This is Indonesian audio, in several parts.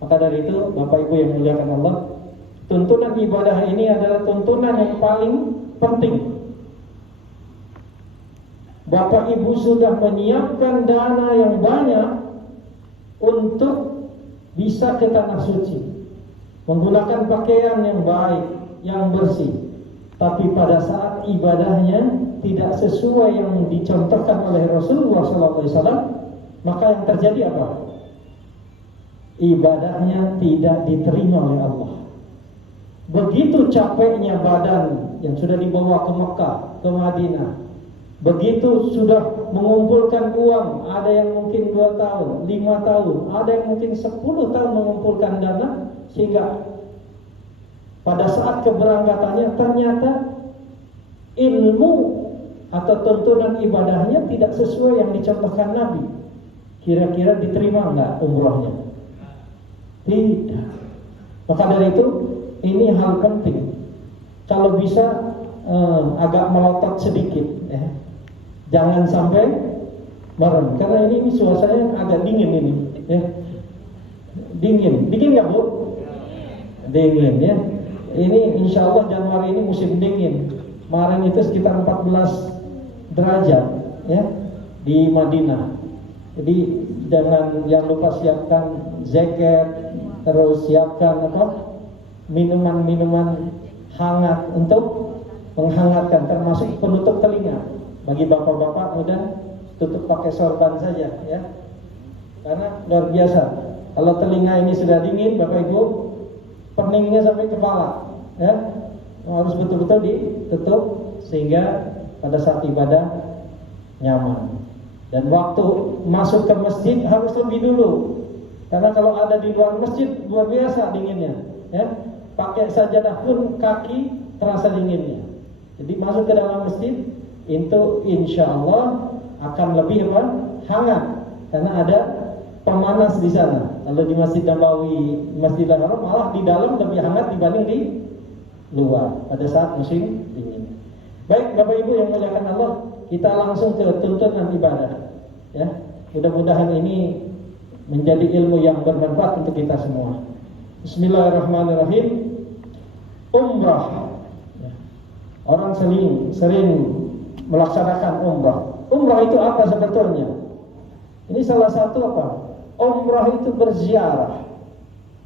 Maka dari itu Bapak Ibu yang muliakan Allah, tuntunan ibadah ini adalah tuntunan yang paling penting. Bapak Ibu sudah menyiapkan dana yang banyak untuk bisa ke tanah suci, menggunakan pakaian yang baik, yang bersih. Tapi pada saat ibadahnya tidak sesuai yang dicontohkan oleh Rasulullah SAW, maka yang terjadi apa? Ibadahnya tidak diterima oleh Allah. Begitu capeknya badan yang sudah dibawa ke Mekah, ke Madinah, begitu sudah mengumpulkan uang, ada yang mungkin 2 tahun, 5 tahun, ada yang mungkin 10 tahun mengumpulkan dana, sehingga pada saat keberangkatannya ternyata ilmu atau tuntunan ibadahnya tidak sesuai yang dicontohkan Nabi. Kira-kira diterima enggak umrahnya? Tidak. Maka dari itu ini hal penting. Kalau bisa agak melotot sedikit, ya. Jangan sampai merem, karena ini suasananya agak dingin ini, ya. Dingin nggak Bu? Dingin, ya. Ini insya Allah Januari ini musim dingin. Kemarin itu sekitar 14 derajat, ya, di Madinah. Jadi jangan lupa siapkan jaket, terus siapkan minuman hangat untuk menghangatkan, termasuk penutup telinga. Bagi bapak-bapak udah tutup pakai sorban saja, ya. Karena luar biasa. Kalau telinga ini sudah dingin, Bapak Ibu, peningnya sampai kepala, ya. Harus betul-betul ditutup sehingga pada saat ibadah nyaman. Dan waktu masuk ke masjid harus lebih dulu. Karena kalau ada di luar masjid luar biasa dinginnya, ya. Pakai sajadah pun kaki terasa dinginnya. Jadi masuk ke dalam masjid itu insya Allah akan lebih hangat, karena ada pemanas di sana. Kalau di Masjid Nabawi, Masjidil Haram, malah di dalam lebih hangat dibanding di luar pada saat musim dingin. Baik Bapak Ibu yang muliakan Allah, kita langsung ke tuntunan ibadah, ya. Mudah-mudahan ini menjadi ilmu yang bermanfaat untuk kita semua. Bismillahirrahmanirrahim. Umrah, ya. Orang sering melaksanakan umrah. Umrah itu apa sebetulnya? Ini salah satu apa? Umrah itu berziarah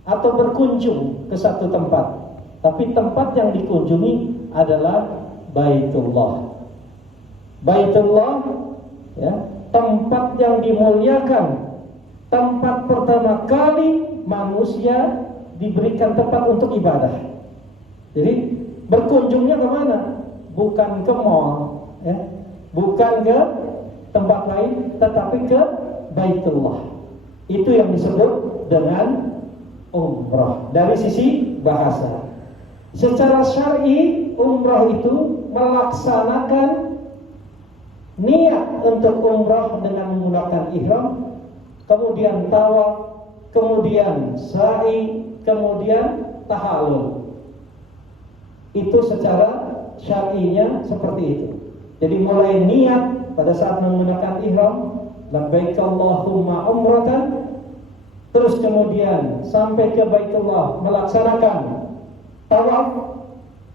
atau berkunjung ke satu tempat. Tapi tempat yang dikunjungi adalah Baitullah. Baitullah, ya, tempat yang dimuliakan. Tempat pertama kali manusia diberikan tempat untuk ibadah. Jadi berkunjungnya kemana? Bukan ke mall, ya, bukan ke tempat lain, tetapi ke Baitullah. Itu yang disebut dengan umrah dari sisi bahasa. Secara syar'i, umrah itu melaksanakan niat untuk umrah dengan menggunakan ihram, kemudian tawaf, kemudian sa'i, kemudian tahallul. Itu secara syar'inya seperti itu. Jadi mulai niat pada saat menggunakan ihram, labbaik Allahumma umratan, terus kemudian sampai ke Baitullah melaksanakan tawaf,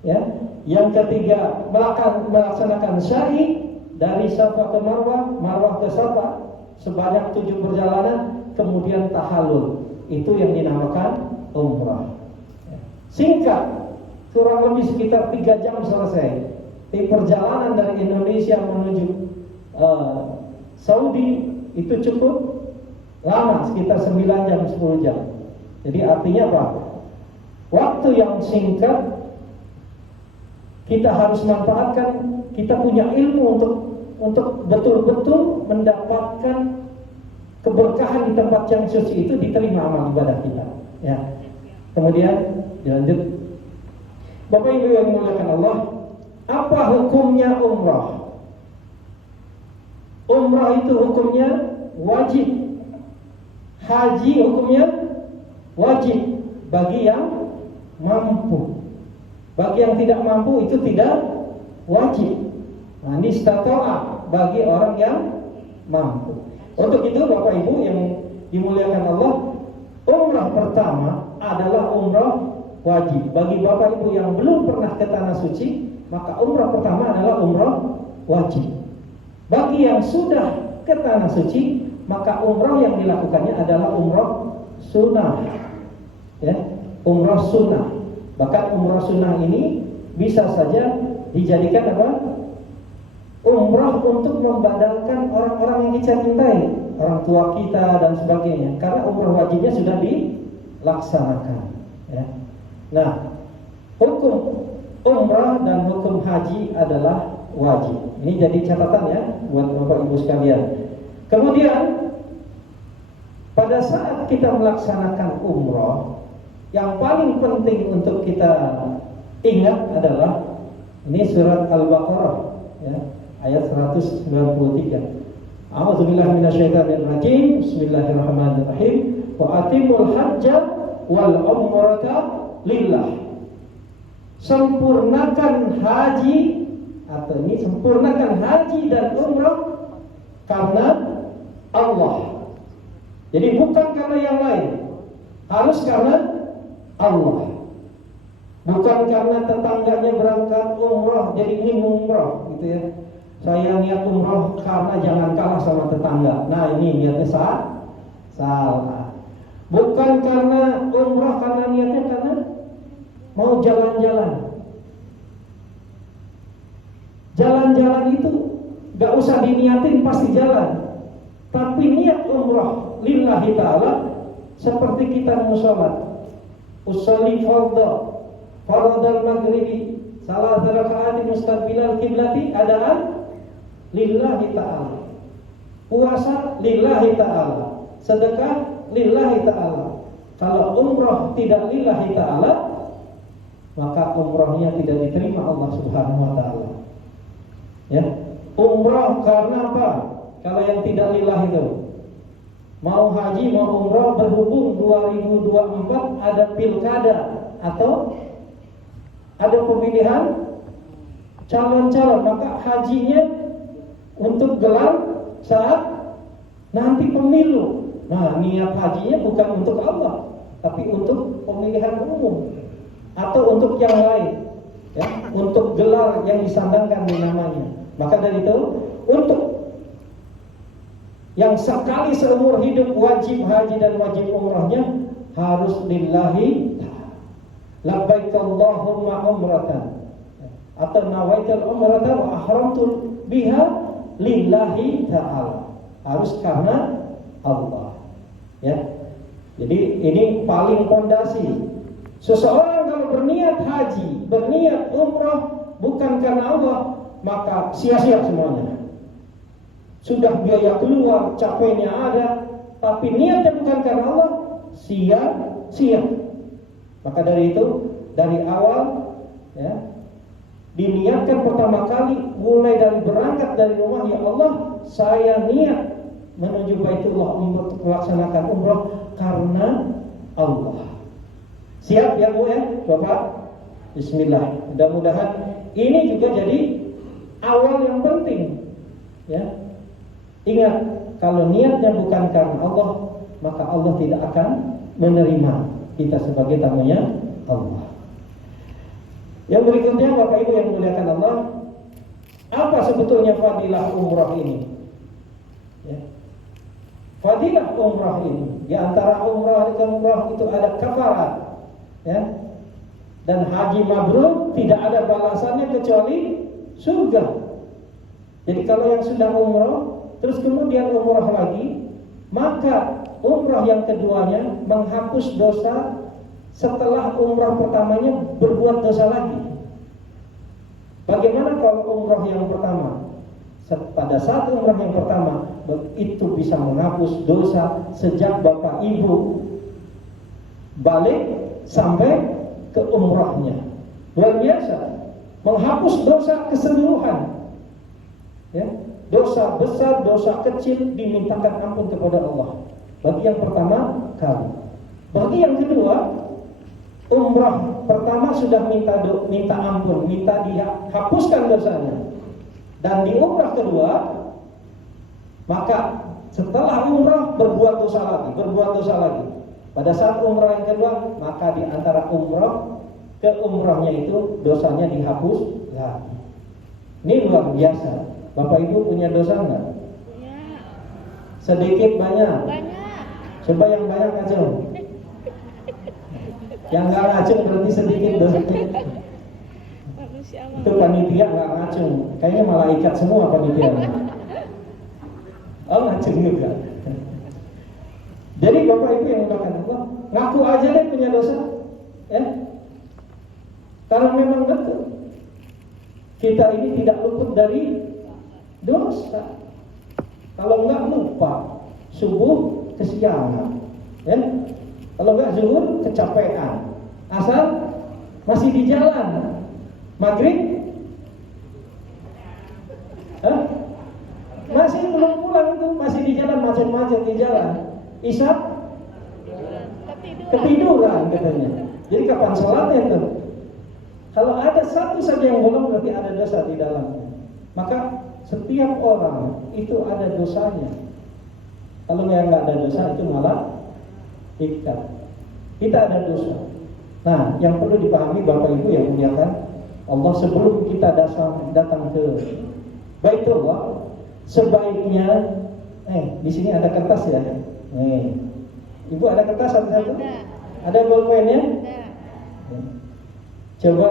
ya. Yang ketiga melaksanakan sa'i dari Safa ke Marwah, Marwah ke Safa sebanyak 7 perjalanan, kemudian tahallul. Itu yang dinamakan umrah. Singkat, kurang lebih sekitar 3 jam selesai. Di perjalanan dari Indonesia menuju Saudi itu cukup lama, sekitar 9 jam, 10 jam. Jadi artinya apa? Waktu yang singkat kita harus manfaatkan. Kita punya ilmu untuk betul-betul mendapatkan keberkahan di tempat yang suci itu, diterima amal ibadah kita, ya. Kemudian dilanjut, Bapak Ibu yang dimuliakan Allah, apa hukumnya umrah? Umrah itu hukumnya wajib. Haji hukumnya wajib bagi yang mampu. Bagi yang tidak mampu itu tidak wajib. Nah, ini istata'a bagi orang yang mampu. Untuk itu Bapak Ibu yang dimuliakan Allah, Umrah pertama adalah umrah wajib. Bagi Bapak Ibu yang belum pernah ke tanah suci, maka umrah pertama adalah umrah wajib. Bagi yang sudah ke tanah suci, maka umrah yang dilakukannya adalah umrah sunnah. Ya, umrah sunnah. Bahkan umrah sunnah ini bisa saja dijadikan apa? Umrah untuk membadalkan orang-orang yang kita cintai, orang tua kita dan sebagainya. Karena umrah wajibnya sudah dilaksanakan. Ya. Nah, hukum umrah dan hukum haji adalah wajib. Ini jadi catatan ya buat Bapak Ibu sekalian. Kemudian pada saat kita melaksanakan umrah, yang paling penting untuk kita ingat adalah ini surat Al-Baqarah ya, ayat 193. A'udzubillahi minasyaitonirrajim. Bismillahirrahmanirrahim. Wa atimul hajja wal umrata lillah. Sempurnakan haji, atau ini sempurnakan haji dan umrah karena Allah. Jadi bukan karena yang lain, harus karena Allah. Bukan karena tetangganya berangkat umrah jadi ingin umrah gitu ya. Saya niat umrah karena jangan kalah sama tetangga. Nah ini niatnya salah. Bukan karena umrah karena niatnya karena mau jalan-jalan. Jalan-jalan itu gak usah diniatin pasti jalan. Tapi niat umrah lillahi ta'ala seperti kita mau sholat. Usolli faradal maghribi salah raka'atin mustaqbilal kiblati adalah lillahi ta'ala. Puasa lillahi ta'ala. Sedekah lillahi ta'ala. Kalau umrah tidak lillahi ta'ala, maka umrahnya tidak diterima Allah Subhanahu wa ta'ala. Ya, umrah karena apa? Kalau yang tidak lillah itu, mau haji mau umrah, berhubung 2024 ada pilkada atau ada pemilihan calon-calon, maka hajinya untuk gelar saat nanti pemilu. Nah, niat hajinya bukan untuk Allah, tapi untuk pemilihan umum atau untuk yang lain, ya, untuk gelar yang disandangkan di namanya. Maka dari itu, untuk yang sekali seumur hidup wajib haji dan wajib umrahnya harus lillahi ta'ala. Labbaik Allahumma umratan, atau nawaitul umrata wa ahramtu biha lillahi ta'ala. Harus karena Allah. Ya. Jadi ini paling fondasi. Seseorang kalau berniat haji, berniat umrah bukan karena Allah, maka sia-sia semuanya. Sudah biaya keluar, capeknya ada, tapi niatnya bukan karena Allah, sia-sia. Maka dari itu, dari awal ya, diniatkan pertama kali mulai dari berangkat dari rumah, ya Allah, saya niat menuju Baitullah untuk melaksanakan umrah karena Allah. Siap ya Bu ya, Bapak? Bismillah. Mudah-mudahan ini juga jadi awal yang penting. Ya. Ingat, kalau niatnya bukan karena Allah, maka Allah tidak akan menerima kita sebagai tamunya Allah. Yang berikutnya, Bapak Ibu yang dimuliakan Allah, apa sebetulnya fadilah umrah ini? Ya. Fadilah umrah ini, di antara umrah dan umrah itu ada kafarat, ya. Dan haji mabrur tidak ada balasannya kecuali surga. Jadi kalau yang sudah umrah terus kemudian umrah lagi, maka umrah yang keduanya menghapus dosa setelah umrah pertamanya berbuat dosa lagi. Bagaimana kalau umrah yang pertama? Pada saat umrah yang pertama itu bisa menghapus dosa sejak Bapak Ibu balik sampai ke umrahnya. Luar biasa, menghapus dosa keseluruhan. Ya, dosa besar, dosa kecil dimintakan ampun kepada Allah. Bagi yang pertama kali. Bagi yang kedua, umrah pertama sudah minta ampun, minta dihapuskan dosanya. Dan di umrah kedua, maka setelah umrah berbuat dosa lagi. Pada saat umrah yang kedua, maka di antara umrah ke umrahnya itu dosanya dihapus. Nah, ini luar biasa. Bapak Ibu punya dosa enggak? Punya. Sedikit banyak? Banyak. Coba yang banyak ngacung. Yang enggak ngacung berarti sedikit dosanya. Manusia Itu panitia enggak ngacung. Kayaknya malaikat semua panitia. Oh, ngacung juga. Jadi Bapak Ibu yang mengatakan Allah, ngaku aja deh punya dosa, ya. Kalau memang betul kita ini tidak luput dari dosa. Kalau enggak lupa, subuh kesiangan, ya. Kalau enggak zuhur kecapean, asal masih di jalan, maghrib, masih belum pulang itu, masih di jalan, macet-macet di jalan. Isya ketiduran katanya. Jadi kapan sholatnya itu? Kalau ada satu saja yang belum, berarti ada dosa di dalamnya. Maka setiap orang itu ada dosanya. Kalau yang nggak ada dosa itu malah ikat. Kita ada dosa. Nah, yang perlu dipahami Bapak Ibu yang muliakan Allah, sebelum kita datang ke Baitullah, sebaiknya di sini ada kertas ya. Nih, Ibu ada kertas satu-satu? Ada bolpennya? Ada. Coba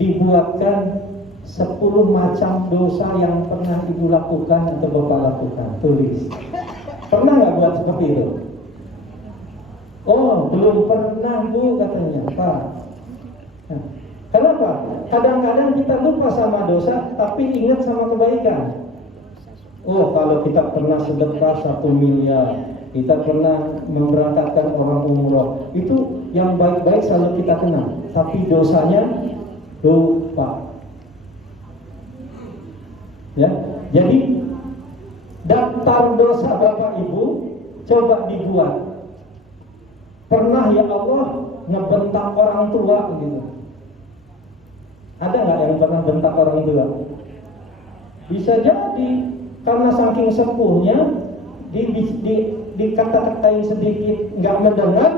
dibuatkan 10 macam dosa yang pernah Ibu lakukan atau Bapak lakukan. Tulis. Pernah nggak buat seperti itu? Oh, belum pernah Bu katanya. Pak. Nah, kenapa? Kadang-kadang kita lupa sama dosa, tapi ingat sama kebaikan. Oh, kalau kita pernah sedekah 1 miliar, kita pernah memberangkatkan orang umroh, itu yang baik-baik selalu kita kenal, tapi dosanya lupa. Ya, jadi daftar dosa Bapak Ibu coba dibuat. Pernah ya Allah ngebentak orang tua gitu? Ada nggak yang pernah bentak orang tua? Bisa jadi karena saking sepuhnya dikata-katain sedikit nggak mendengar,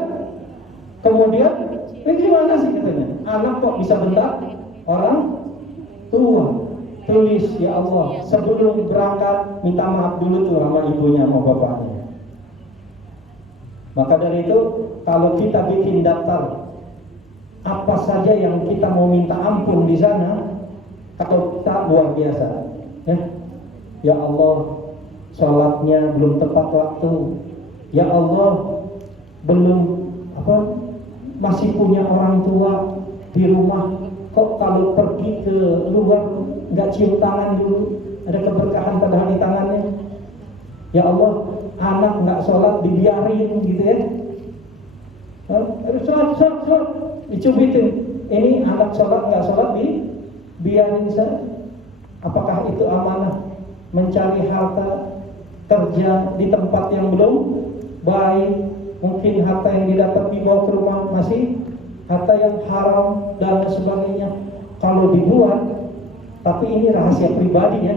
kemudian gimana sih katanya, anak kok bisa bentak orang tua? Tulis, ya Allah, sebelum berangkat minta maaf dulu tuh sama ibunya sama bapaknya. Maka dari itu, kalau kita bikin daftar apa saja yang kita mau minta ampun di sana, kalau kita luar biasa, ya Allah, sholatnya belum tepat waktu. Ya Allah, masih punya orang tua di rumah. Kok kalau pergi ke luar nggak cium tangan dulu? Ada keberkahan padahal di tangannya. Ya Allah, anak nggak sholat dibiarin gitu ya. Sholat, dicubitin. Ini anak sholat nggak sholat dibiarin saja. Apakah itu amanah? Mencari harta, kerja di tempat yang belum baik, mungkin harta yang didapat dibawa ke rumah masih harta yang haram dan sebagainya. Kalau dibuat, tapi ini rahasia pribadi ya,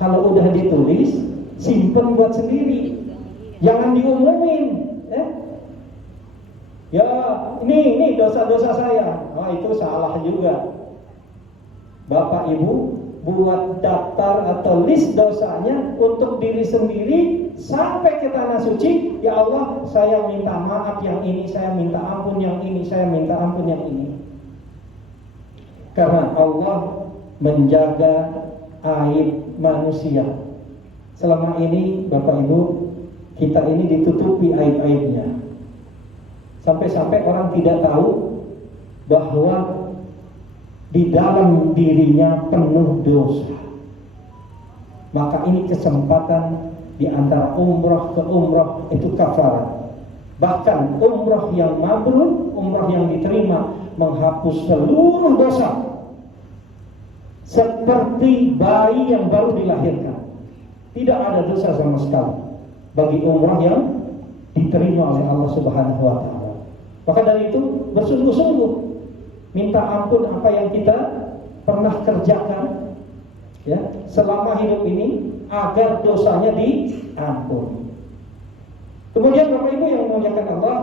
kalau udah ditulis, simpen buat sendiri, jangan diumumin. Ya ini dosa-dosa saya. Itu salah juga. Bapak Ibu buat daftar atau list dosanya untuk diri sendiri sampai ke tanah suci. Ya Allah, saya minta maaf yang ini, saya minta ampun yang ini, saya minta ampun yang ini. Karena Allah menjaga aib manusia. Selama ini Bapak Ibu, kita ini ditutupi aib-aibnya. Sampai-sampai orang tidak tahu bahwa di dalam dirinya penuh dosa. Maka ini kesempatan di antara umrah ke umrah itu kafarat. Bahkan umrah yang mabrur, umrah yang diterima, menghapus seluruh dosa. Seperti bayi yang baru dilahirkan. Tidak ada dosa sama sekali bagi umrah yang diterima oleh Allah Subhanahu wa taala. Maka dari itu bersungguh-sungguh minta ampun apa yang kita pernah kerjakan ya selama hidup ini agar dosanya diampuni. Kemudian Bapak Ibu yang memuliakan Allah,